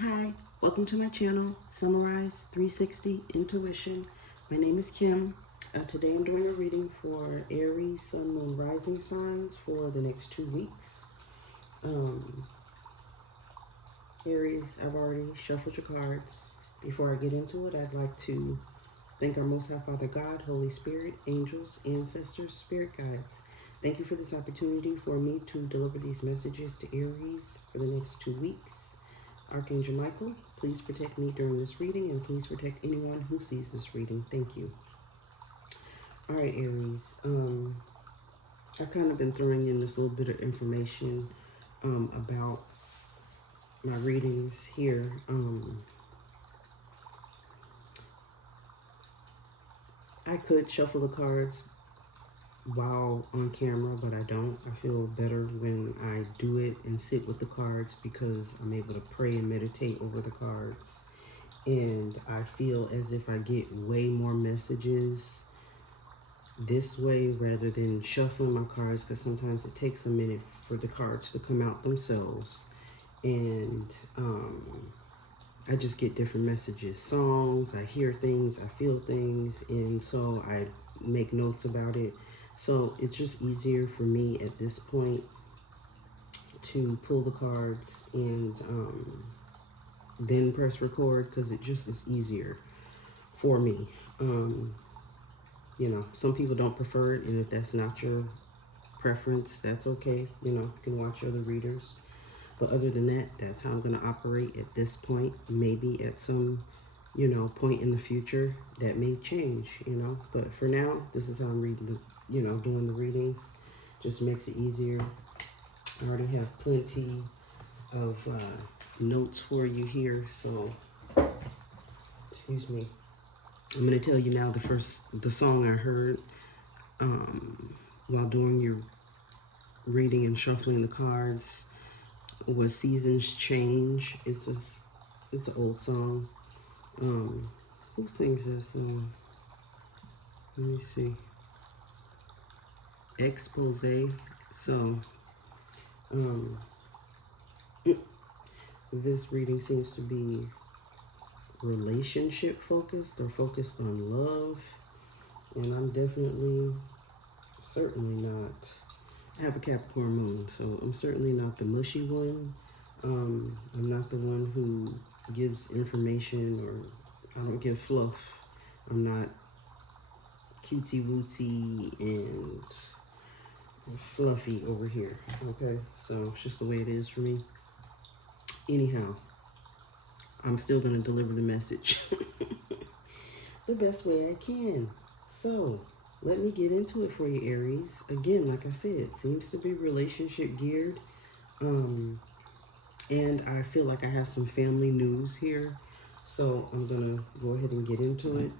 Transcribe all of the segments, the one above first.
Hi, welcome to my channel, Summarize 360 Intuition. My name is Kim. Today I'm doing a reading for Aries, Sun, Moon, Rising signs for the next 2 weeks. Aries, I've already shuffled your cards. Before I get into it, I'd like to thank our Most High Father God, Holy Spirit, angels, ancestors, spirit guides. Thank you for this opportunity for me to deliver these messages to Aries for the next 2 weeks. Archangel Michael, please protect me during this reading and please protect anyone who sees this reading. Thank you. All right, Aries. I've kind of been throwing in this little bit of information about my readings here. I could shuffle the cards while on camera, but I don't. I feel better when I do it and sit with the cards because I'm able to pray and meditate over the cards. And I feel as if I get way more messages this way rather than shuffling my cards, because sometimes it takes a minute for the cards to come out themselves. And I just get different messages, songs, I hear things, I feel things, and so I make notes about it. So it's just easier for me at this point to pull the cards and then press record, because it just is easier for me. You know, some people don't prefer it, and if that's not your preference, that's okay. You know, you can watch other readers. But other than that, that's how I'm going to operate at this point. Maybe at some, point in the future, that may change, But for now, this is how I'm reading, doing the readings. Just makes it easier. I already have plenty of notes for you here, so, excuse me. I'm going to tell you now the song I heard while doing your reading and shuffling the cards was Seasons Change. It's an old song. Who sings this song? Let me see. Expose. So, this reading seems to be relationship focused or focused on love. And I'm certainly not. I have a Capricorn moon, so I'm certainly not the mushy one. I'm not the one who gives information, or I don't give fluff. I'm not cutesy wootsy and fluffy over here. Okay, so it's just the way it is for me. Anyhow, I'm still going to deliver the message the best way I can. So let me get into it for you, Aries. Again, like I said, it seems to be relationship geared. And I feel like I have some family news here. So I'm going to go ahead and get into it.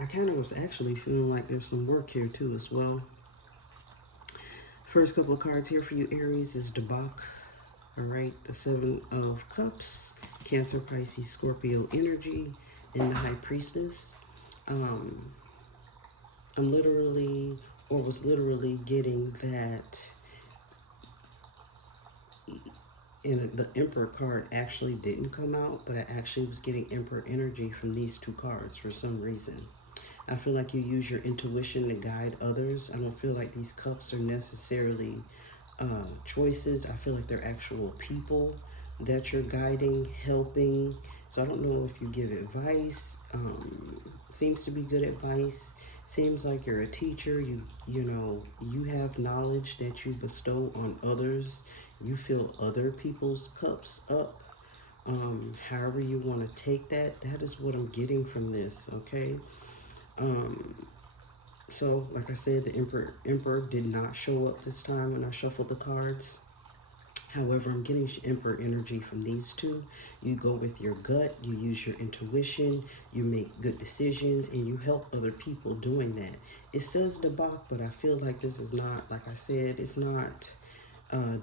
I kind of was actually feeling like there's some work here too as well. First couple of cards here for you, Aries, is Debak. All right, the Seven of Cups, Cancer, Pisces, Scorpio energy, and the High Priestess. I'm literally, or was literally getting that, and the Emperor card actually didn't come out, but I actually was getting Emperor energy from these two cards for some reason. I feel like you use your intuition to guide others. I don't feel like these cups are necessarily choices. I feel like they're actual people that you're guiding, helping. So I don't know if you give advice. Seems to be good advice. Seems like you're a teacher. You have knowledge that you bestow on others. You fill other people's cups up. However you want to take that, that is what I'm getting from this, okay? So, like I said, the Emperor did not show up this time when I shuffled the cards. However, I'm getting Emperor energy from these two. You go with your gut, you use your intuition, you make good decisions, and you help other people doing that. It says debauch, but I feel like this is not, like I said, it's not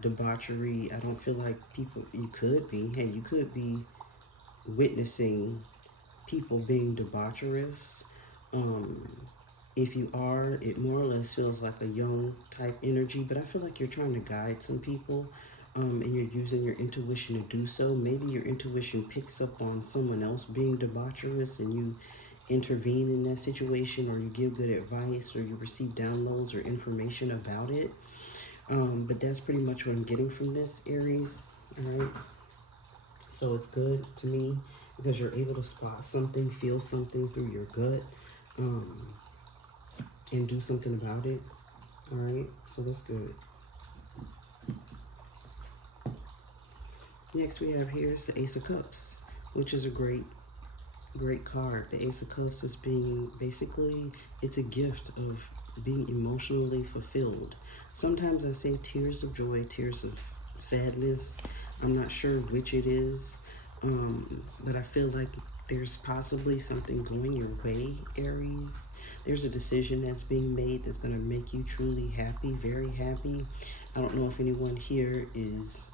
debauchery. I don't feel like you could be. Hey, you could be witnessing people being debaucherous. If you are, it more or less feels like a young type energy, but I feel like you're trying to guide some people and you're using your intuition to do so. Maybe your intuition picks up on someone else being debaucherous and you intervene in that situation, or you give good advice, or you receive downloads or information about it. But that's pretty much what I'm getting from this, Aries. All right. So it's good to me because you're able to spot something, feel something through your gut, and do something about it. All right. So that's good. Next we have here is the Ace of Cups, which is a great card. The Ace of Cups is being, basically, it's a gift of being emotionally fulfilled. Sometimes I say tears of joy, tears of sadness. I'm not sure which it is, but I feel like there's possibly something going your way, Aries. There's a decision that's being made that's going to make you truly happy, very happy. I don't know if anyone here is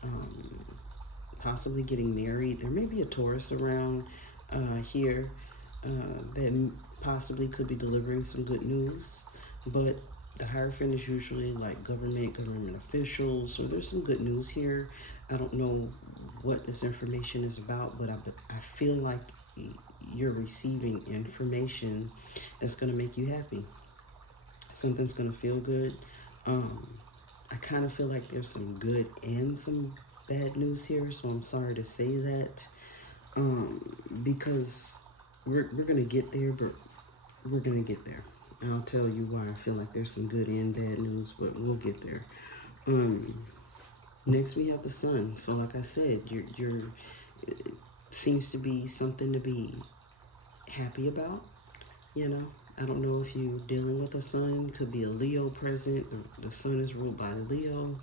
possibly getting married. There may be a Taurus around here that possibly could be delivering some good news, but the Hierophant is usually like government officials, so there's some good news here. I don't know what this information is about, but I feel like you're receiving information that's going to make you happy. Something's going to feel good. I kind of feel like there's some good and some bad news here, so I'm sorry to say that, because we're going to get there, but we're going to get there. I'll tell you why I feel like there's some good and bad news, but we'll get there. Next we have the Sun. So like I said, you're it seems to be something to be happy about, you know. I don't know if you're dealing with a Sun. Could be a Leo present. The Sun is ruled by the Leo.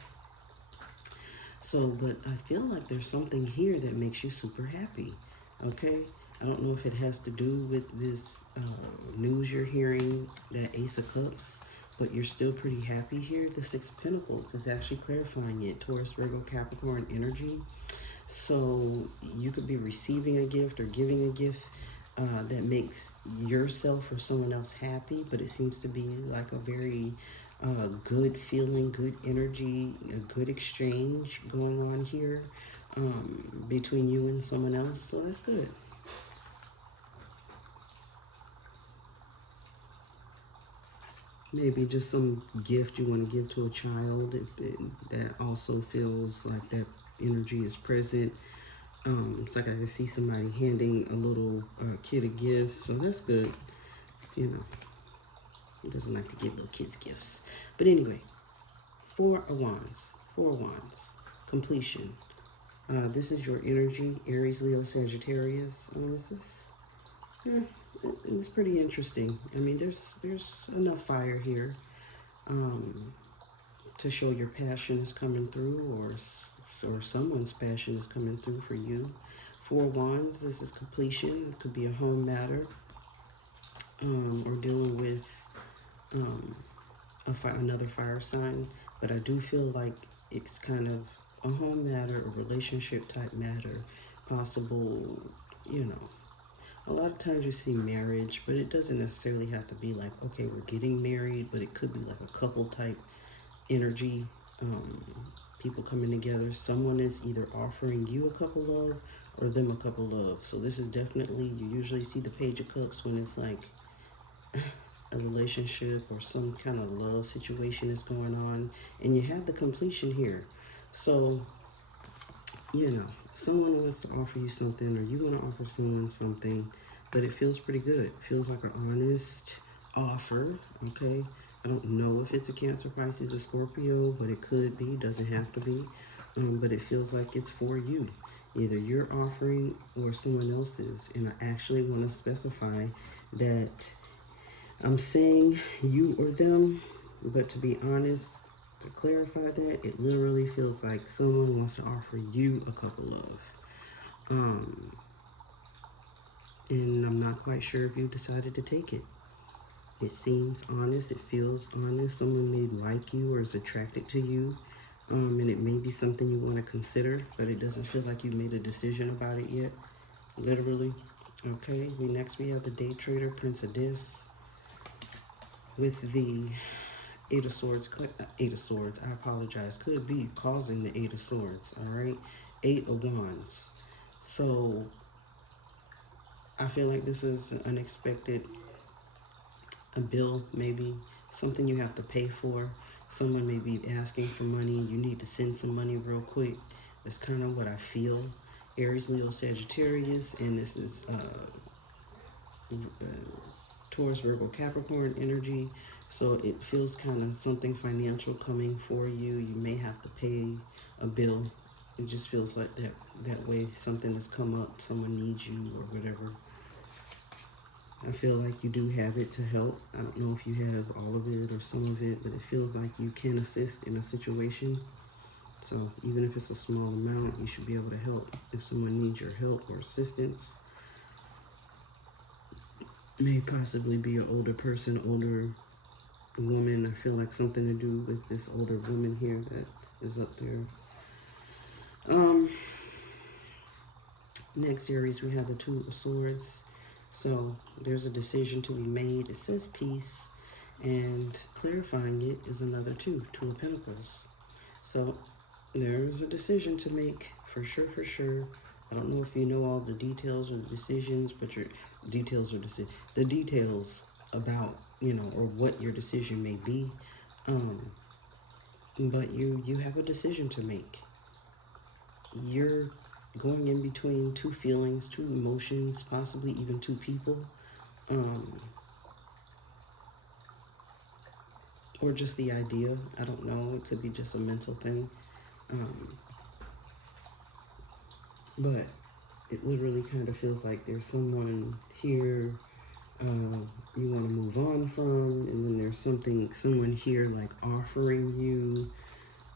So, but I feel like there's something here that makes you super happy, okay? I don't know if it has to do with this news you're hearing, that Ace of Cups, but you're still pretty happy here. The Six of Pentacles is actually clarifying it. Taurus, Virgo, Capricorn energy. So you could be receiving a gift or giving a gift that makes yourself or someone else happy, but it seems to be like a very good feeling, good energy, a good exchange going on here between you and someone else. So that's good. Maybe just some gift you want to give to a child that also feels like that energy is present. It's like I can see somebody handing a little kid a gift, so that's good. You know, he doesn't like to give little kids gifts. But anyway, Four of Wands, completion. This is your energy, Aries, Leo, Sagittarius. It's pretty interesting. I mean, there's enough fire here to show your passion is coming through, or someone's passion is coming through for you. Four of Wands, this is completion. It could be a home matter, or dealing with another fire sign. But I do feel like it's kind of a home matter, a relationship type matter, possible, you know. A lot of times you see marriage, but it doesn't necessarily have to be like, okay, we're getting married, but it could be like a couple type energy, people coming together. Someone is either offering you a couple love or them a couple love. So this is definitely, you usually see the Page of Cups when it's like a relationship or some kind of love situation is going on, and you have the completion here. So, you know, someone wants to offer you something, or you want to offer someone something, but it feels pretty good. It feels like an honest offer, okay? I don't know if it's a Cancer, Pisces, or Scorpio, but it could be, doesn't have to be. But it feels like it's for you. Either you're offering or someone else is. And I actually want to specify that I'm saying you or them, but to be honest, to clarify that, it literally feels like someone wants to offer you a couple of. And I'm not quite sure if you decided to take it. It seems honest, it feels honest. Someone may like you or is attracted to you. And it may be something you want to consider, but it doesn't feel like you made a decision about it yet, literally. Okay, next we have the Day Trader, Prince of Dis, with the Eight of Swords, Eight of Swords, I apologize, could be causing the Eight of Swords, all right? Eight of Wands. So I feel like this is unexpected, a bill maybe, something you have to pay for. Someone may be asking for money. You need to send some money real quick. That's kind of what I feel. Aries, Leo, Sagittarius, and this is Taurus, Virgo, Capricorn energy. So it feels kind of something financial coming for you. You may have to pay a bill. It just feels like that way. Something has come up. Someone needs you or whatever. I feel like you do have it to help. I don't know if you have all of it or some of it, but it feels like you can assist in a situation. So even if it's a small amount, you should be able to help. If someone needs your help or assistance, may possibly be an older person, older woman. I feel like something to do with this older woman here that is up there. Next, Aries, we have the Two of Swords. So there's a decision to be made. It says peace, and clarifying it is another Two of Pentacles. So there's a decision to make, for sure, for sure. I don't know if you know all the details or the decisions, but your details or the details about, you know, or what your decision may be. But you have a decision to make. You're going in between two feelings, two emotions, possibly even two people, or just the idea. I don't know. It could be just a mental thing. But it literally kind of feels like there's someone here you want to move on from, and then there's someone here like offering you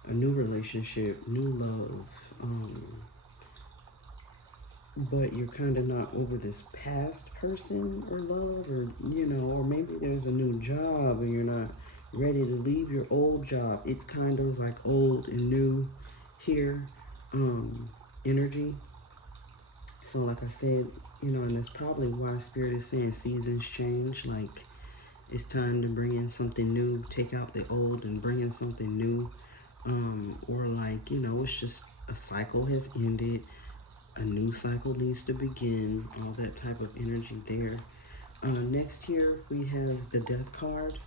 a new relationship, new love, but you're kind of not over this past person or love, or, you know, or maybe there's a new job and you're not ready to leave your old job. It's kind of like old and new here, energy. So like I said, you know, and that's probably why Spirit is saying seasons change. Like, it's time to bring in something new, take out the old and bring in something new. Or like, you know, it's just a cycle has ended, a new cycle needs to begin, all that type of energy there. Next here, we have the Death card,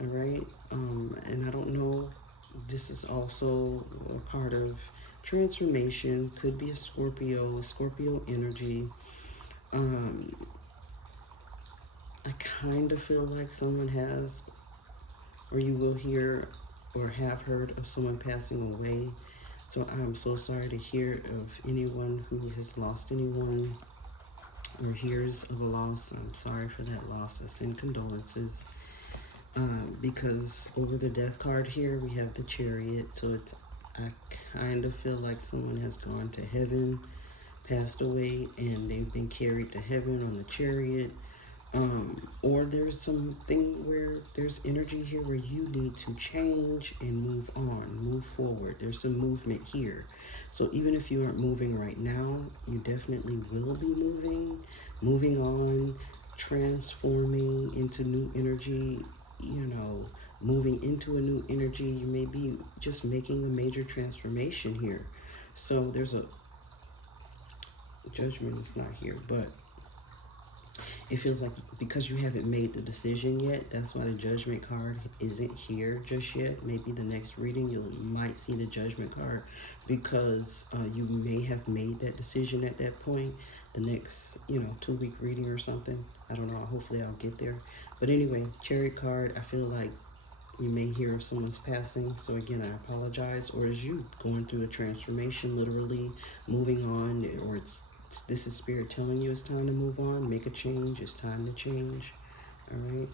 all right? And I don't know, this is also a part of transformation, could be a Scorpio energy. I kind of feel like someone has, or you will hear or have heard of someone passing away. So I'm so sorry to hear of anyone who has lost anyone or hears of a loss. I'm sorry for that loss. I send condolences. Because over the Death card here, we have the Chariot. So I kind of feel like someone has gone to heaven, passed away, and they've been carried to heaven on the Chariot. Or there's something where there's energy here where you need to change and move on, move forward. There's some movement here. So even if you aren't moving right now, you definitely will be moving on, transforming into new energy, you know, moving into a new energy. You may be just making a major transformation here. So there's a Judgment is not here, but it feels like because you haven't made the decision yet, that's why the Judgment card isn't here just yet. Maybe the next reading you might see the Judgment card, because you may have made that decision at that point. The next, you know, 2-week reading or something. I don't know. Hopefully I'll get there. But anyway, Chariot card, I feel like you may hear of someone's passing. So again, I apologize. Or is you going through a transformation, literally moving on, or this is Spirit telling you it's time to move on, make a change, it's time to change, all right?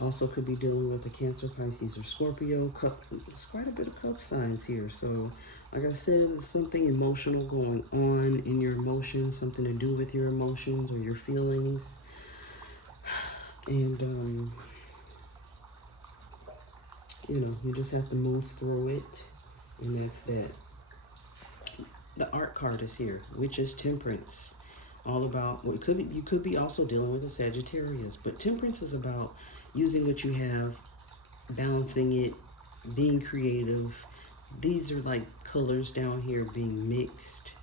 Also could be dealing with a Cancer, Pisces, or Scorpio. There's quite a bit of cup signs here. So like I said, there's something emotional going on in your emotions, something to do with your emotions or your feelings. And, you know, you just have to move through it. And that's that. The Art card is here, which is Temperance. all about, well, it could be, you could be also dealing with a Sagittarius, but temperance is about using what you have, balancing it, being creative. These are like colors down here being mixed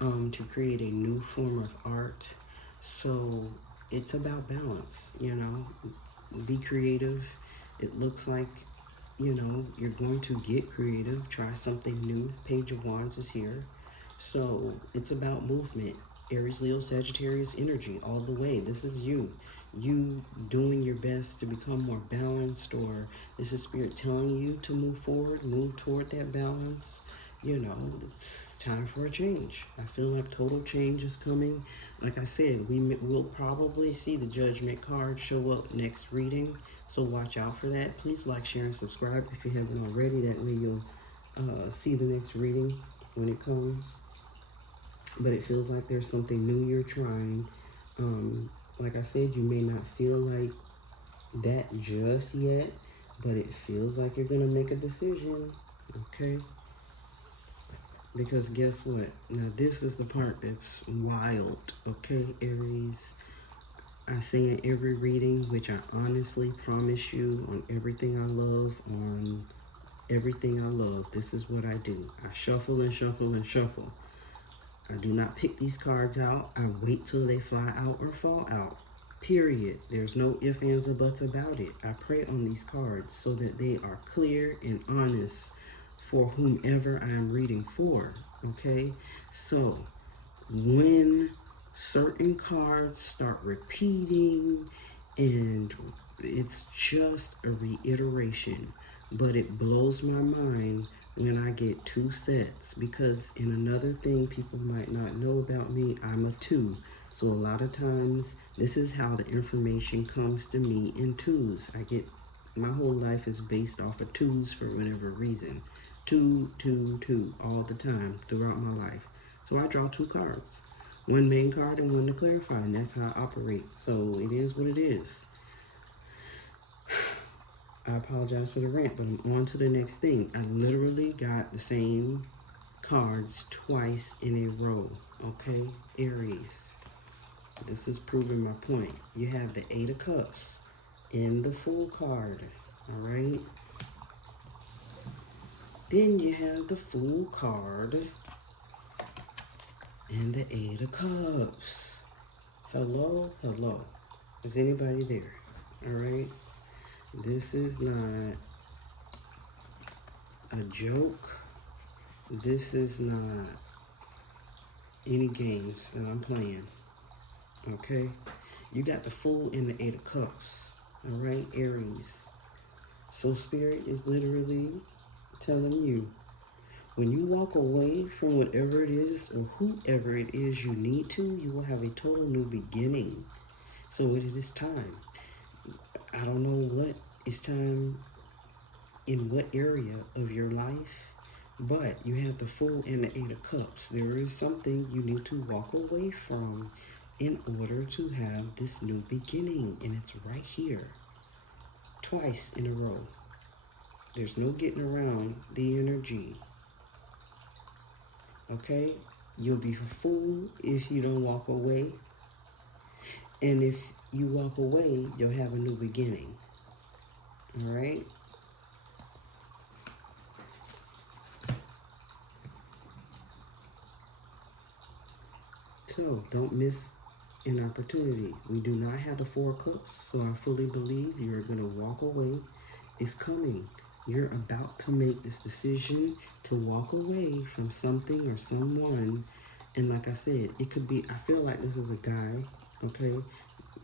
to create a new form of art. So it's about balance, you know. Be creative. It looks like, you know, you're going to get creative. Try something new. Page of Wands is here. So it's about movement. Aries, Leo, Sagittarius energy all the way. This is you. You doing your best to become more balanced, or this is spirit telling you to move forward, move toward that balance. You know, it's time for a change. I feel like total change is coming. Like I said, will probably see the judgment card show up next reading. So watch out for that. Please like, share, and subscribe if you haven't already. That way you'll see the next reading when it comes. But it feels like there's something new you're trying. Like I said, you may not feel like that just yet, but it feels like you're going to make a decision, okay? Because guess what? Now, this is the part that's wild, okay, Aries? I say in every reading, which I honestly promise you on everything I love, this is what I do. I shuffle and shuffle and shuffle. I do not pick these cards out. I wait till they fly out or fall out. Period. There's no ifs, ands, or buts about it. I pray on these cards so that they are clear and honest for whomever I am reading for. Okay? So, when certain cards start repeating and it's just a reiteration, but it blows my mind when I get two sets, because in another thing people might not know about me, I'm a two. So a lot of times this is how the information comes to me in twos. My whole life is based off of twos for whatever reason. Two, two, two, all the time throughout my life. So I draw two cards. One main card and one to clarify, and that's how I operate. So it is what it is. I apologize for the rant, but I'm on to the next thing. I literally got the same cards twice in a row, okay? Aries. This is proving my point. You have the Eight of Cups in the Fool card, all right? Then you have the Fool card and the Eight of Cups. Hello, hello. Is anybody there? All right? This is not a joke. This is not any games that I'm playing. Okay? You got the Fool and the Eight of Cups. All right, Aries. So Spirit is literally telling you, when you walk away from whatever it is or whoever it is you need to, you will have a total new beginning. So it is time. I don't know what is time in what area of your life, but you have the Fool and the Eight of Cups. There is something you need to walk away from in order to have this new beginning, and it's right here, twice in a row. There's no getting around the energy. Okay? You'll be a fool if you don't walk away, and if you walk away, you'll have a new beginning. All right? So don't miss an opportunity. We do not have the Four of Cups, so I fully believe you're going to walk away. It's coming. You're about to make this decision to walk away from something or someone. And like I said, it could be, I feel like this is a guy, okay?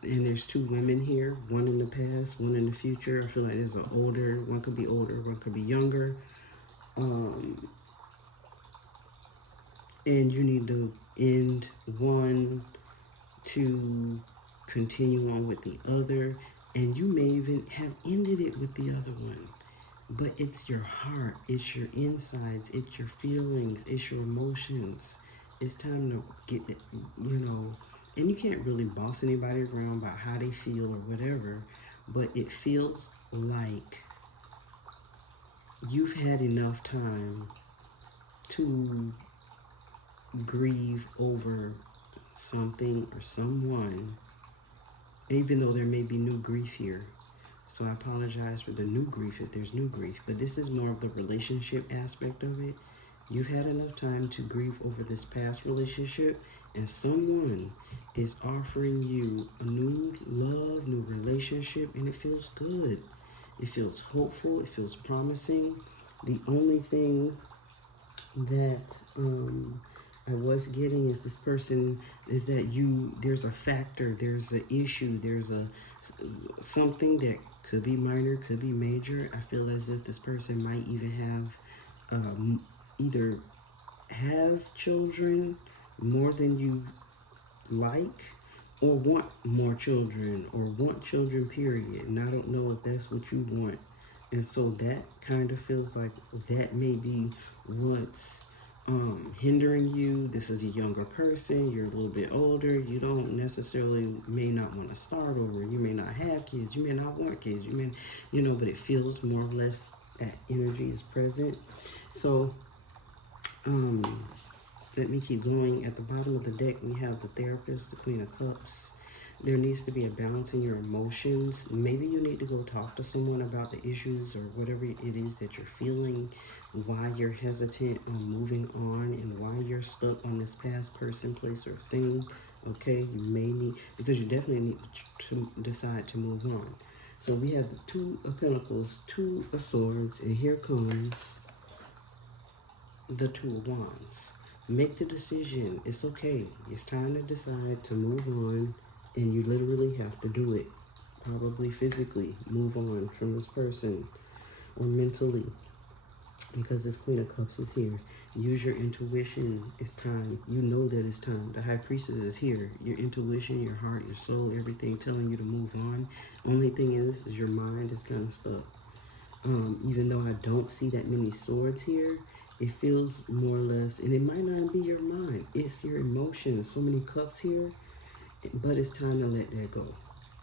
And there's two women here, one in the past, one in the future. I feel like there's one could be older, one could be younger. And you need to end one to continue on with the other. And you may even have ended it with the other one. But it's your heart, it's your insides, it's your feelings, it's your emotions. It's time to get it, you know. And you can't really boss anybody around about how they feel or whatever. But it feels like you've had enough time to grieve over something or someone, even though there may be new grief here. So I apologize for the new grief if there's new grief, but this is more of the relationship aspect of it. You've had enough time to grieve over this past relationship, and someone is offering you a new love, new relationship, and it feels good. It feels hopeful, it feels promising. The only thing that I was getting is this person is that there's a factor, there's an issue, there's a something that could be minor, could be major. I feel as if this person might even have either have children more than you like, or want more children, or want children period, and I don't know if that's what you want. And so that kind of feels like that may be what's hindering you. This is a younger person, you're a little bit older, you don't necessarily may not want to start over, you may not have kids, you may not want kids, you may, but it feels more or less that energy is present. So let me keep going. At the bottom of the deck, we have the Therapist, the Queen of Cups. There needs to be a balance in your emotions. Maybe you need to go talk to someone about the issues or whatever it is that you're feeling, why you're hesitant on moving on, and why you're stuck on this past person, place, or thing. Okay, you may need, because you definitely need to decide to move on. So we have the Two of Pentacles, Two of Swords, and here comes the Two of Wands. Make the decision. It's okay. It's time to decide to move on, and you literally have to do it. Probably physically move on from this person, or mentally, because this Queen of Cups is here. Use your intuition. It's time. You know that it's time. The High Priestess is here. Your intuition, your heart, your soul, everything telling you to move on. Only thing is your mind is kind of stuck. Even though I don't see that many swords here, it feels more or less, and it might not be your mind, it's your emotions. So many cups here, but it's time to let that go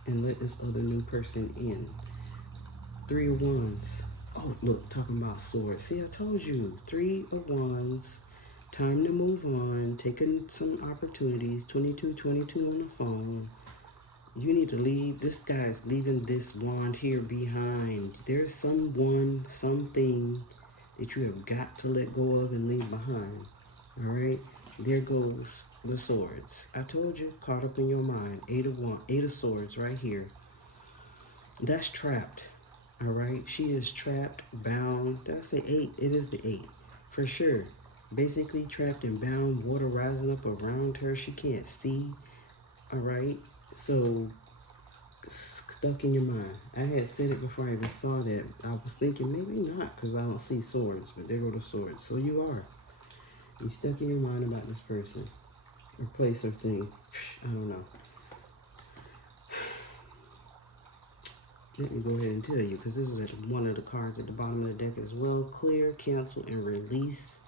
and let this other new person in. Three of Wands. Oh, look, talking about swords. See, I told you. Three of Wands. Time to move on. Taking some opportunities. 2222 on the phone. You need to leave. This guy's leaving this wand here behind. There's someone, something that you have got to let go of and leave behind. All right? There goes the swords. I told you, caught up in your mind. Eight of Swords right here. That's trapped. All right? She is trapped, bound. Did I say 8? It is the 8. For sure. Basically trapped and bound. Water rising up around her. She can't see. All right? So, stuck in your mind. I had said it before I even saw that. I was thinking maybe not, because I don't see swords, but there go the swords. So you are. You stuck in your mind about this person, or place, or thing. I don't know. Let me go ahead and tell you, because this is one of the cards at the bottom of the deck as well. Clear, cancel, and release.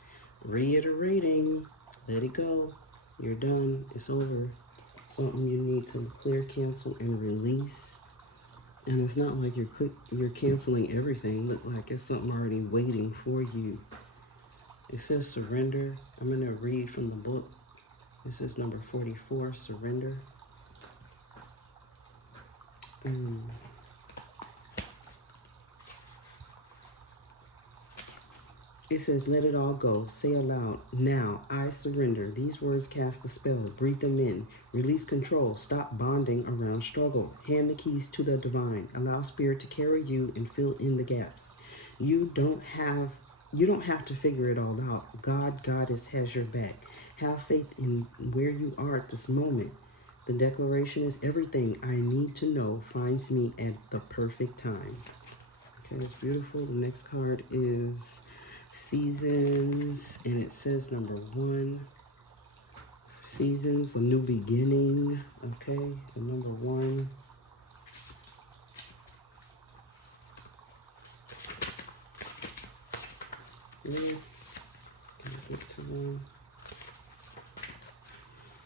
Reiterating. Let it go. You're done. It's over. Something you need to clear, cancel, and release. And it's not like you're canceling everything. Look like it's something already waiting for you. It says surrender. I'm going to read from the book. This is number 44, surrender. It says, let it all go. Say aloud, now, I surrender. These words cast a spell. Breathe them in. Release control. Stop bonding around struggle. Hand the keys to the divine. Allow spirit to carry you and fill in the gaps. You don't have to figure it all out. Goddess has your back. Have faith in where you are at this moment. The declaration is everything I need to know finds me at the perfect time. Okay, it's beautiful. The next card is Seasons, and it says number 1, Seasons, a new beginning. Okay, and number 1.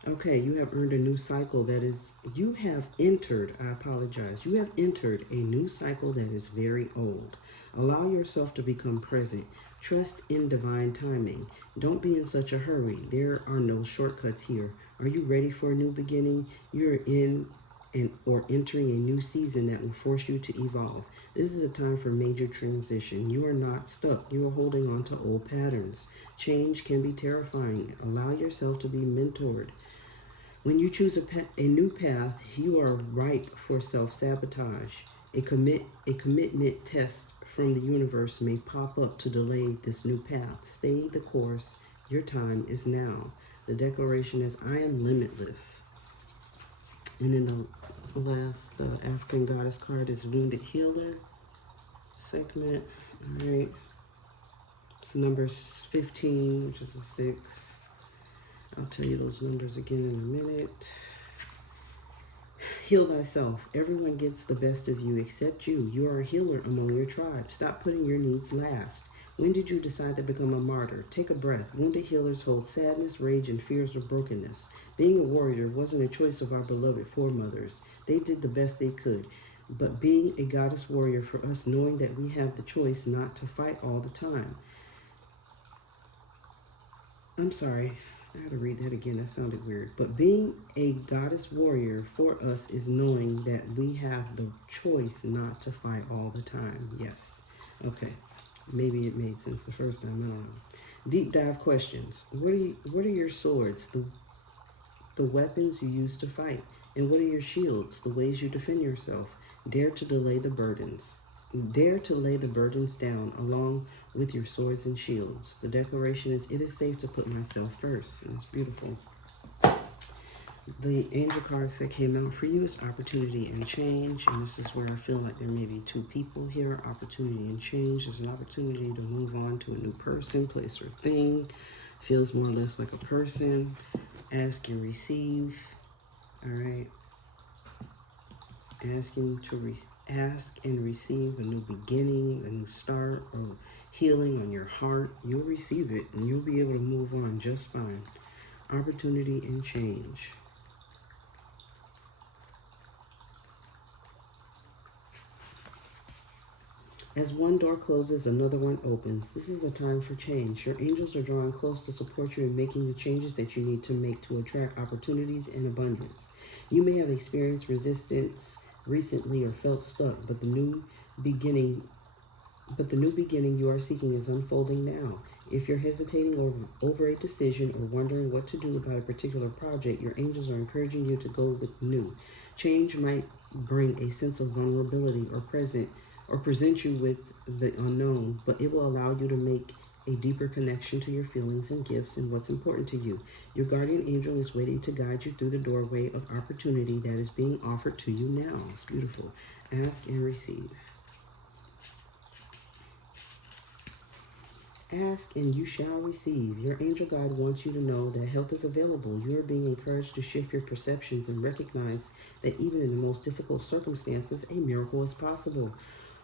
Okay, you have earned a new cycle that is, you have entered a new cycle that is very old. Allow yourself to become present. Trust in divine timing. Don't be in such a hurry. There are no shortcuts here. Are you ready for a new beginning? You're in or entering a new season that will force you to evolve. This is a time for major transition. You are not stuck. You are holding on to old patterns. Change can be terrifying. Allow yourself to be mentored. When you choose a new path, you are ripe for self-sabotage. A commitment test from the universe may pop up to delay this new path. Stay the course. Your time is now. The declaration is, I am limitless. And then the last African goddess card is Wounded Healer segment. All right. It's number 15, which is a 6. I'll tell you those numbers again in a minute. Heal thyself. Everyone gets the best of you except you. You are a healer among your tribe. Stop putting your needs last. When did you decide to become a martyr? Take a breath. Wounded healers hold sadness, rage, and fears of brokenness. Being a warrior wasn't a choice of our beloved foremothers. They did the best they could. But being a goddess warrior for us, knowing that we have the choice not to fight all the time. I'm sorry. I had to read that again. That sounded weird. But being a goddess warrior for us is knowing that we have the choice not to fight all the time. Yes. Okay. Maybe it made sense the first time. I don't know. Deep dive questions. What are your swords? The weapons you use to fight. And what are your shields? The ways you defend yourself. Dare to delay the burdens. Dare to lay the burdens down along with your swords and shields. The declaration is, it is safe to put myself first. And it's beautiful. The angel cards that came out for you is opportunity and change. And this is where I feel like there may be two people here. Opportunity and change is an opportunity to move on to a new person, place, or thing. Feels more or less like a person. Ask and receive. All right. Ask and receive a new beginning, a new start, or healing on your heart. You'll receive it and you'll be able to move on just fine. Opportunity and change. As one door closes, another one opens. This is a time for change. Your angels are drawing close to support you in making the changes that you need to make to attract opportunities and abundance. You may have experienced resistance recently or felt stuck, but the new beginning you are seeking is unfolding now. If you're hesitating over a decision or wondering what to do about a particular project, your angels are encouraging you to go with new. Change might bring a sense of vulnerability or present you with the unknown, but it will allow you to make a deeper connection to your feelings and gifts and what's important to you. Your guardian angel is waiting to guide you through the doorway of opportunity that is being offered to you now. It's beautiful. Ask and receive. Ask and you shall receive. Your angel guide wants you to know that help is available. You are being encouraged to shift your perceptions and recognize that even in the most difficult circumstances, a miracle is possible.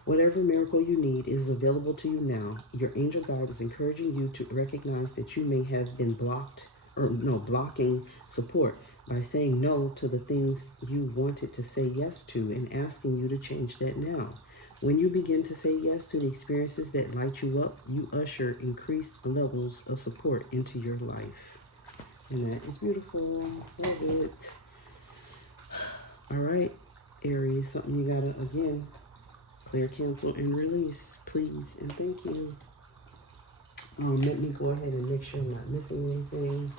Whatever miracle you need is available to you now. Your angel guide is encouraging you to recognize that you may have been blocking support by saying no to the things you wanted to say yes to and asking you to change that now. When you begin to say yes to the experiences that light you up, you usher increased levels of support into your life. And that is beautiful. Love it. All right, Aries, something you gotta, again, clear, cancel, and release, please, and thank you. Let me go ahead and make sure I'm not missing anything.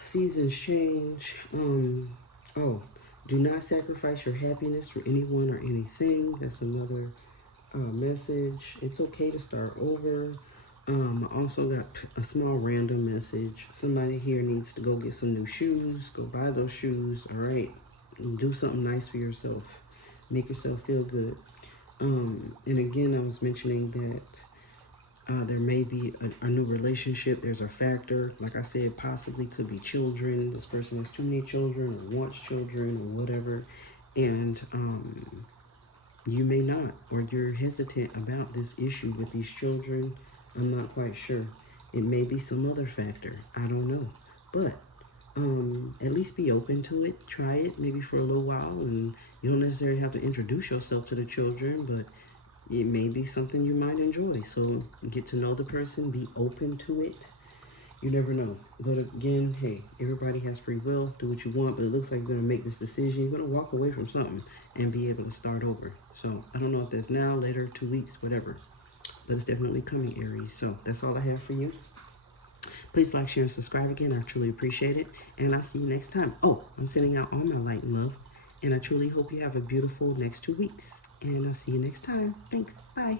Seasons change. Do not sacrifice your happiness for anyone or anything. That's another message. It's okay to start over. I also got a small random message. Somebody here needs to go get some new shoes. Go buy those shoes, all right? And do something nice for yourself. Make yourself feel good. And again, I was mentioning that there may be a new relationship. There's a factor. Like I said, possibly could be children. This person has too many children or wants children or whatever. And you may not, or you're hesitant about this issue with these children. I'm not quite sure. It may be some other factor. I don't know. But at least be open to it. Try it maybe for a little while. And you don't necessarily have to introduce yourself to the children, but it may be something you might enjoy. So get to know the person, be open to it, You never know. But again, hey, everybody has free will. Do what you want, but it looks like you're going to make this decision. You're going to walk away from something and be able to start over. So I don't know if that's now, later, 2 weeks, whatever. But it's definitely coming, Aries. So that's all I have for you. Please like, share, and subscribe again. I truly appreciate it. And I'll see you next time. Oh, I'm sending out all my light and love. And I truly hope you have a beautiful next 2 weeks. And I'll see you next time. Thanks. Bye.